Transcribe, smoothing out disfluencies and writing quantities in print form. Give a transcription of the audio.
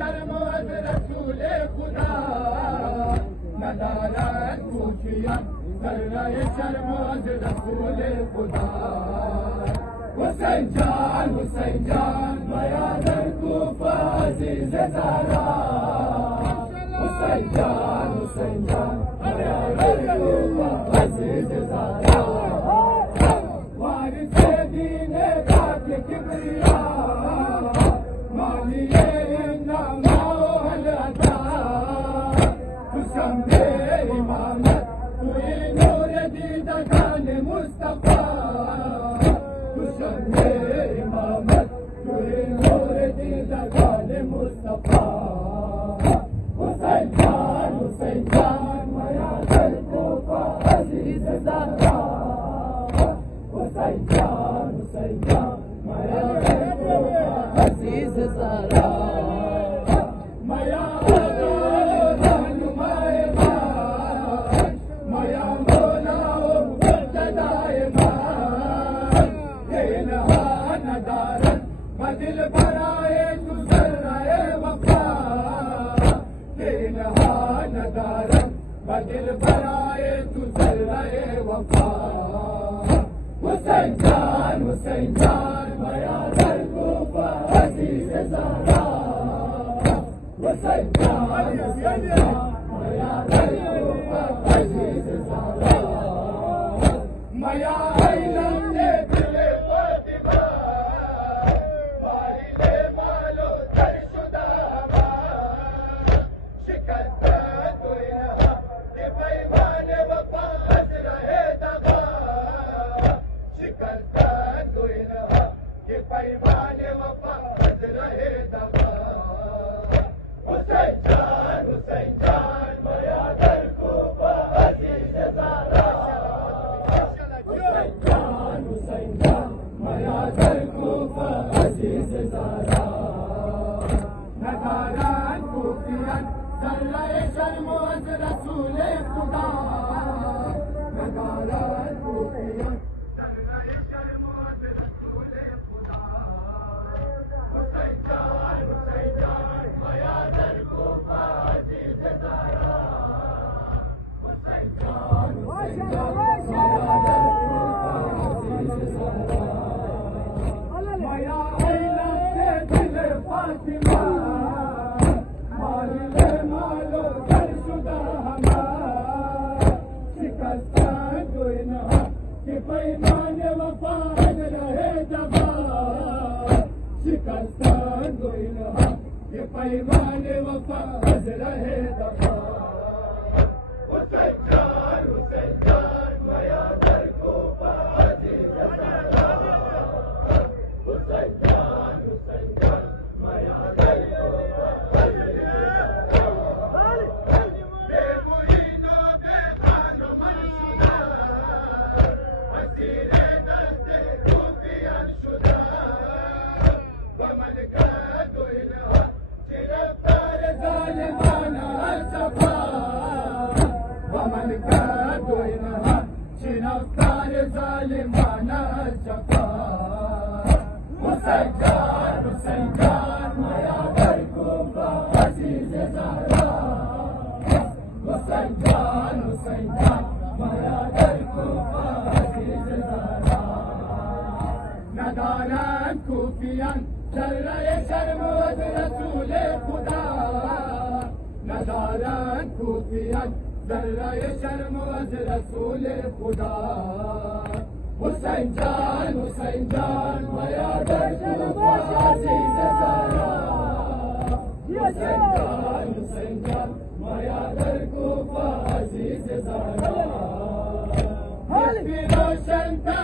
शर्म अज रसूल खुदा नदारत खूफिया जर्राए शर्म अज रसूल खुदा हुसैन जान मयादर कूफा अजीज ज़हरा हुसैन जान मयादर कूफा अजीज ज़हरा वारिस दीन पाक किबरिया मालिए नमाल अता हुसैन इमामत हुई नूर दीदा खान मुस्तफा इमामत हुई नूर दीदा खान मुस्तफा हुसैन जान मयादर कूफा अजीज ज़हरा हुसैन जान मयादर कूफा अजीज ज़हरा दिल भराए तू जर्राए वफा तेनहा नदारत बदिल भराए तू जर्राए वफा हुसैन जान मयादर कूफा अजीज ज़हरा हुसैन जान मयादर कूफा अजीज ज़हरा मया नदारत खूफिया जर्राए शर्म अज रसूल खुदा नदारत खूफिया जर्राए शर्म अज रसूल खुदा हुसैन जान मयादर कूफा अजीज ज़हरा हुसैन जान मयादर कूफा अजीज ज़हरा मया फातिमा मालो दरशुदा हमारा शिकस्तान कोई न कि पैमान वफा रहे दबा शिकस्तान कोई न कि पैमान वफा रहे दबा हुसैन जान मयादर कूफा अजीज ज़हरा हुसैन जान मयादर कूफा अजीज बेमुरीदो बेखानो मनशुदा वज़ीर दस्ते खूफियत शुदा वमन का दुइला गिरफ्तार ज़ालिमाना सफा वमन का दुइला गिरफ्तार ज़ालिमाना सफा हुसैन जान मयादर कूफा अजीज ज़हरा हुसैन जान मयादर कूफा अजीज ज़हरा नदारत खूफिया जर्राए शर्म अज रसूल खुदा नदारत खूफिया जर्राए शर्म अज रसूल खुदा हुसैन जान मयादर कूफा अजीज ज़हरा हुसैन जान मयादर कूफा अजीज ज़हरा रोशन था